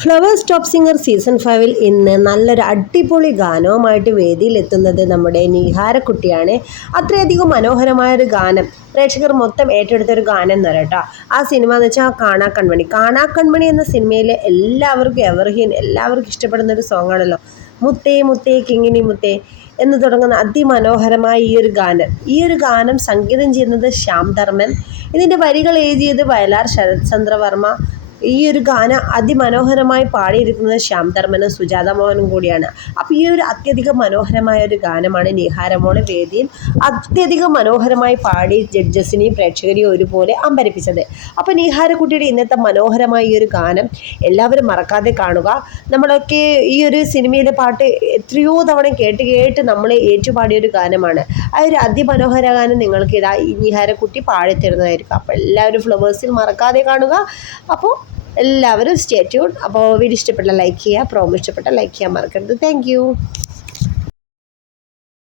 Flowers top singer season 5-ൽ ഇന്ന് നല്ലൊരു അടിപൊളി ഗാനവുമായിട്ട് വേദിയിലെത്തുന്നത് നമ്മുടെ നിഹാരക്കുട്ടിയാണ്. അത്രയധികം മനോഹരമായൊരു ഗാനം പ്രേക്ഷകർ മൊത്തം ഏറ്റെടുത്തൊരു ഗാനം എന്ന് പറയാം കേട്ടോ. ആ സിനിമ എന്ന് വെച്ചാൽ കാണാ കൺമണി. കാണാ കൺമണി എന്ന സിനിമയിലെ എല്ലാവർക്കും എല്ലാവർക്കും ഇഷ്ടപ്പെടുന്ന ഒരു സോങ് ആണല്ലോ. മുത്തേ മുത്തേ കിങ്ങിണി മുത്തേ എന്ന് തുടങ്ങുന്ന അതിമനോഹരമായ ഈ ഒരു ഗാനം സംഗീതം ചെയ്യുന്നത് ശ്യാം ധർമ്മൻ. ഇതിൻ്റെ വരികൾ എഴുതിയത് വയലാർ ശരത് ചന്ദ്രവർമ്മ. ഈ ഒരു ഗാനം അതിമനോഹരമായി പാടിയിരിക്കുന്നത് ശ്യാം ധർമ്മനും സുജാത മോഹനും കൂടിയാണ്. അപ്പോൾ ഈ ഒരു അത്യധികം മനോഹരമായ ഒരു ഗാനമാണ് നിഹാരമോളെ വേദിയിൽ അത്യധികം മനോഹരമായി പാടി ജഡ്ജസിനെയും പ്രേക്ഷകരെയും ഒരുപോലെ അമ്പരിപ്പിച്ചത്. അപ്പോൾ നിഹാരക്കുട്ടിയുടെ ഇന്നത്തെ മനോഹരമായ ഈ ഒരു ഗാനം എല്ലാവരും മറക്കാതെ കാണുക. നമ്മളൊക്കെ ഈ ഒരു സിനിമയിലെ പാട്ട് എത്രയോ തവണ കേട്ട് നമ്മൾ ഏറ്റുപാടിയൊരു ഗാനമാണ്. ആ ഒരു അതിമനോഹര ഗാനം നിങ്ങൾക്ക് ഇതാ ഈ നിഹാരക്കുട്ടി പാടിത്തരുന്നതായിരിക്കും. അപ്പോൾ എല്ലാവരും ഫ്ലവേഴ്സിൽ മറക്കാതെ കാണുക. അപ്പോൾ എല്ലാവരും സ്റ്റേ ട്യൂൺ. അപ്പോൾ വീഡിയോ ഇഷ്ടപ്പെട്ട ലൈക്ക് ചെയ്യുക, പ്രോമോ ഇഷ്ടപ്പെട്ട ലൈക്ക് ചെയ്യാൻ മറക്കരുത്. താങ്ക്